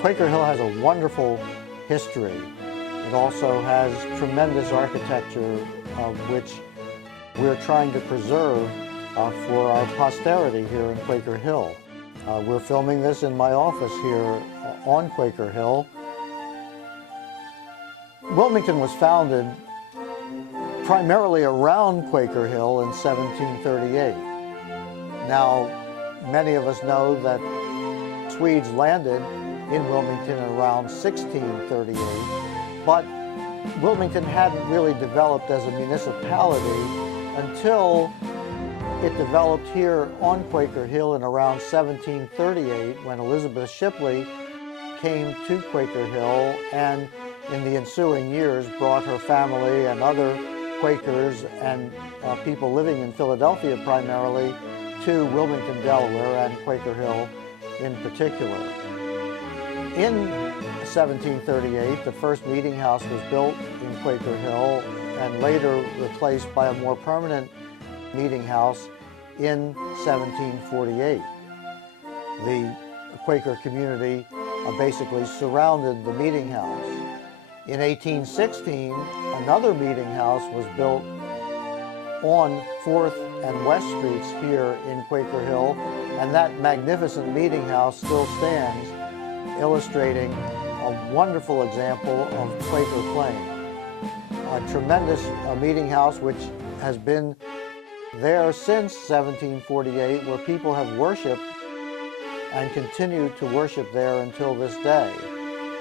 Quaker Hill has a wonderful history. It also has tremendous architecture, which we're trying to preserve for our posterity here in Quaker Hill. We're filming this in my office here on Quaker Hill. Wilmington was founded primarily around Quaker Hill in 1738. Now, many of us know that Swedes landed in Wilmington around 1638, but Wilmington hadn't really developed as a municipality until it developed here on Quaker Hill in around 1738 when Elizabeth Shipley came to Quaker Hill and in the ensuing years brought her family and other Quakers and people living in Philadelphia primarily to Wilmington, Delaware, and Quaker Hill in particular. In 1738, the first meeting house was built in Quaker Hill and later replaced by a more permanent meeting house in 1748. The Quaker community basically surrounded the meeting house. In 1816, another meeting house was built on 4th and West Streets here in Quaker Hill, and that magnificent meeting house still stands, illustrating a wonderful example of Quaker playing. A tremendous meeting house which has been there since 1748, where people have worshiped and continue to worship there until this day.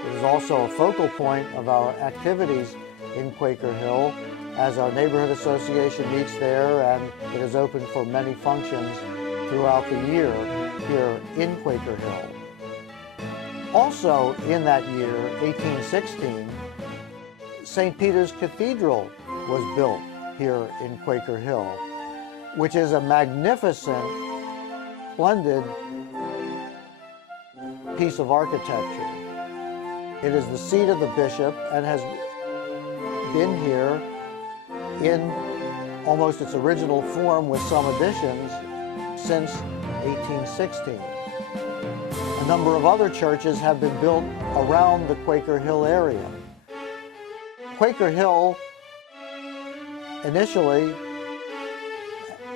It is also a focal point of our activities in Quaker Hill, as our neighborhood association meets there, and it is open for many functions throughout the year here in Quaker Hill. Also in that year, 1816, St. Peter's Cathedral was built here in Quaker Hill, which is a magnificent, splendid piece of architecture. It is the seat of the bishop and has been here in almost its original form with some additions since 1816. A number of other churches have been built around the Quaker Hill area. Quaker Hill initially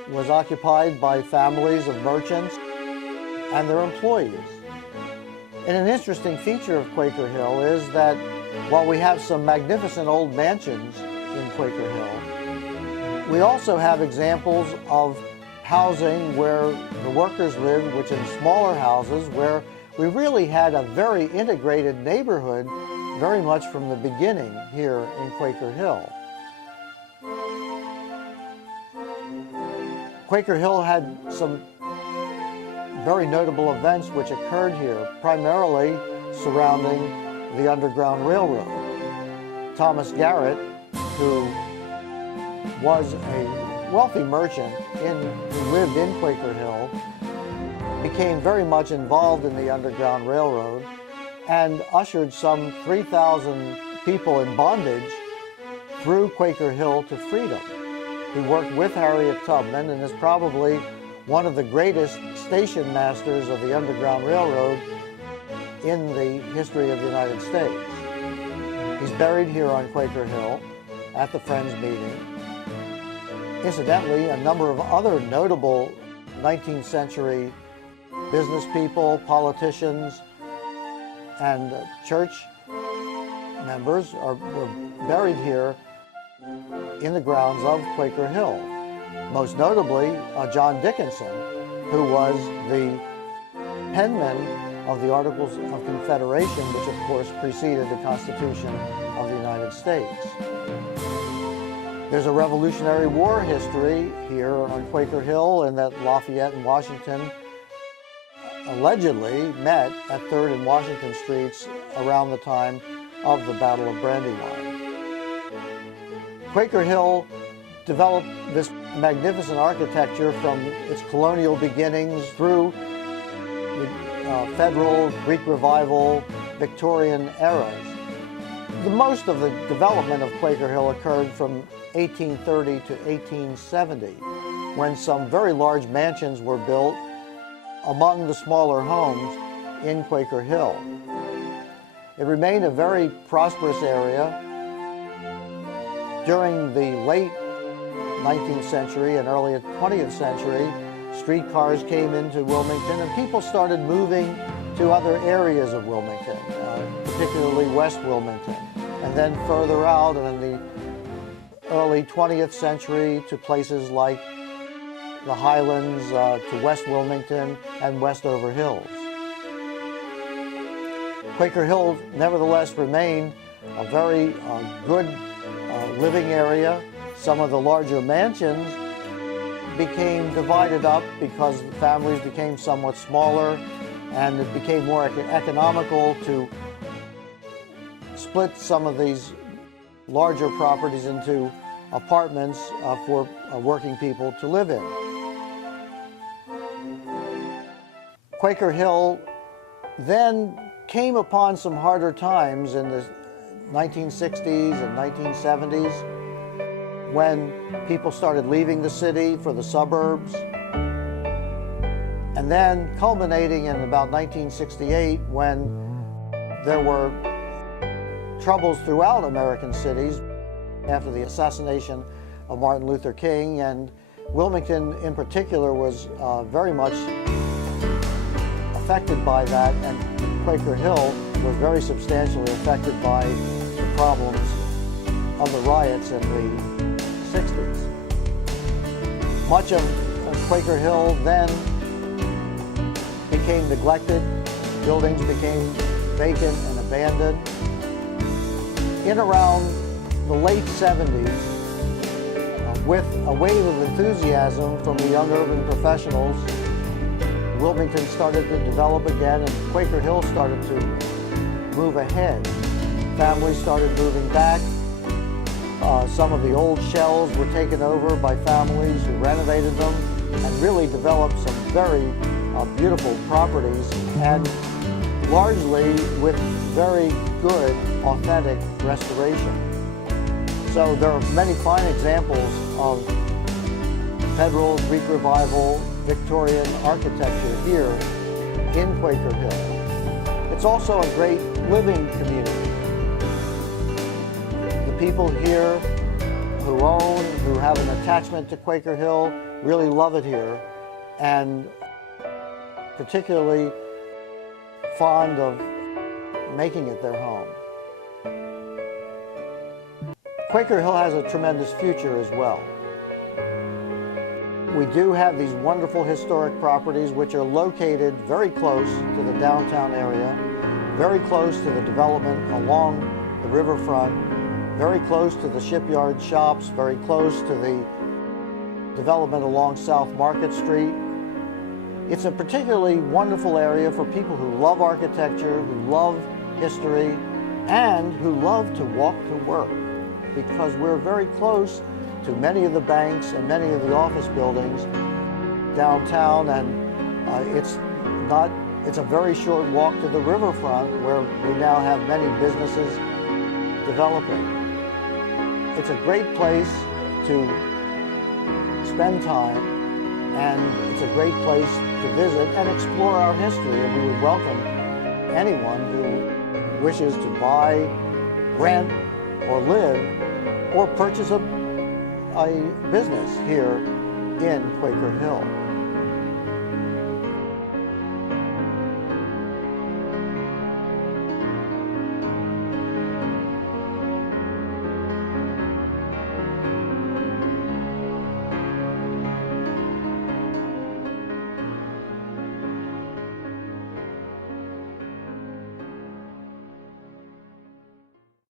was occupied by families of merchants and their employees. And an interesting feature of Quaker Hill is that while we have some magnificent old mansions in Quaker Hill, we also have examples of housing where the workers lived, which in smaller houses, where we really had a very integrated neighborhood very much from the beginning here in Quaker Hill. Quaker Hill had some very notable events which occurred here, primarily surrounding the Underground Railroad. Thomas Garrett, who was a wealthy merchant who lived in Quaker Hill, became very much involved in the Underground Railroad and ushered some 3,000 people in bondage through Quaker Hill to freedom. He worked with Harriet Tubman and is probably one of the greatest station masters of the Underground Railroad in the history of the United States. He's buried here on Quaker Hill at the Friends meeting. Incidentally, a number of other notable 19th century business people, politicians, and church members were buried here in the grounds of Quaker Hill. Most notably, John Dickinson, who was the penman of the Articles of Confederation, which of course preceded the Constitution of the United States. There's a Revolutionary War history here on Quaker Hill, in that Lafayette and Washington allegedly met at 3rd and Washington Streets around the time of the Battle of Brandywine. Quaker Hill developed this magnificent architecture from its colonial beginnings through the Federal, Greek Revival, Victorian eras. The most of the development of Quaker Hill occurred from 1830 to 1870, when some very large mansions were built among the smaller homes in Quaker Hill. It remained a very prosperous area. During the late 19th century and early 20th century, streetcars came into Wilmington and people started moving to other areas of Wilmington, particularly West Wilmington, and then further out and in the early 20th century to places like the Highlands, to West Wilmington and Westover Hills. Quaker Hill nevertheless remained a very good living area. Some of the larger mansions became divided up because the families became somewhat smaller, and it became more economical to split some of these larger properties into apartments for working people to live in. Quaker Hill then came upon some harder times in the 1960s and 1970s when people started leaving the city for the suburbs, and then culminating in about 1968 when there were troubles throughout American cities after the assassination of Martin Luther King, and Wilmington in particular was very much affected by that, and Quaker Hill was very substantially affected by the problems of the riots in the 60s. Much of Quaker Hill then became neglected. Buildings became vacant and abandoned. In around the late 70s, with a wave of enthusiasm from the young urban professionals, Wilmington started to develop again, and Quaker Hill started to move ahead. Families started moving back. Some of the old shells were taken over by families who renovated them and really developed some very beautiful properties, and largely with very good, authentic restoration. So there are many fine examples of Federal, Greek Revival, Victorian architecture here in Quaker Hill. It's also a great living community. The people here who own, who have an attachment to Quaker Hill, really love it here, and particularly fond of making it their home. Quaker Hill has a tremendous future as well. We do have these wonderful historic properties which are located very close to the downtown area, very close to the development along the riverfront, very close to the shipyard shops, very close to the development along South Market Street. It's a particularly wonderful area for people who love architecture, who love history, and who love to walk to work, because we're very close to many of the banks and many of the office buildings downtown, and it's a very short walk to the riverfront where we now have many businesses developing. It's a great place to spend time, and it's a great place to visit and explore our history, and we would welcome anyone who wishes to buy, rent, or live, or purchase a business here in Quaker Hill.